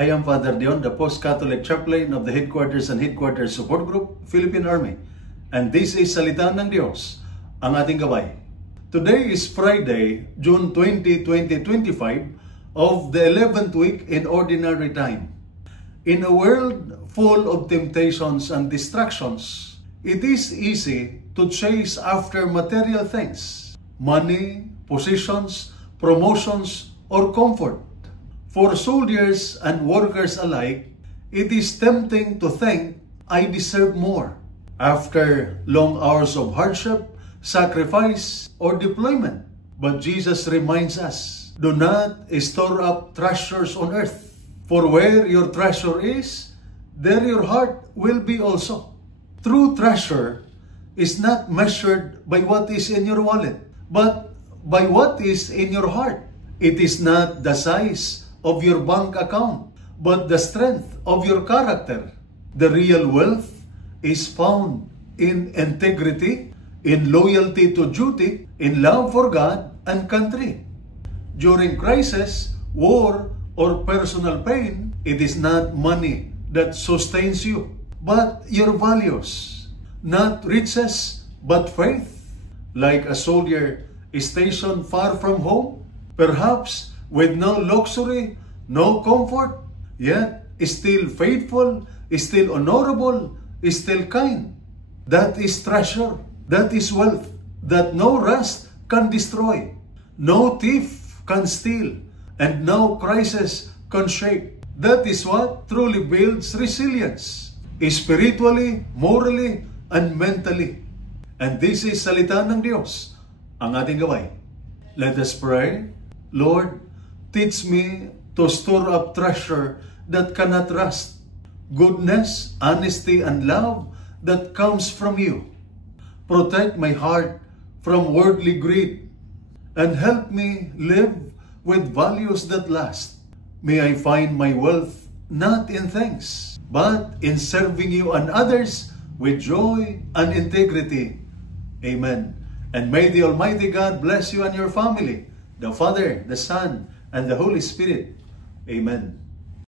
I am Father Dion, the Post-Catholic Chaplain of the Headquarters and Headquarters Support Group, Philippine Army. And this is Salita ng Diyos, ang ating gabay. Today is Friday, June 20, 2025, of the 11th week in Ordinary Time. In a world full of temptations and distractions, it is easy to chase after material things, money, positions, promotions, or comfort. For soldiers and workers alike, it is tempting to think, I deserve more. After long hours of hardship, sacrifice, or deployment. But Jesus reminds us, do not store up treasures on earth. For where your treasure is, there your heart will be also. True treasure is not measured by what is in your wallet, but by what is in your heart. It is not the size of your bank account, but the strength of your character. The real wealth is found in integrity, in loyalty to duty, in love for God and country. During crisis, war, or personal pain, it is not money that sustains you, but your values. Not riches, but faith. Like a soldier stationed far from home, perhaps with no luxury, no comfort, yet still faithful, still honorable, still kind. That is treasure, that is wealth, that no rust can destroy, no thief can steal, and no crisis can shake. That is what truly builds resilience, spiritually, morally, and mentally. And this is Salita ng Diyos, ang ating gabay. Let us pray. Lord, teach me to store up treasure that cannot rust, goodness, honesty, and love that comes from you. Protect my heart from worldly greed and help me live with values that last. May I find my wealth not in things, but in serving you and others with joy and integrity. Amen. And may the Almighty God bless you and your family, the Father, the Son, and the Holy Spirit. Amen.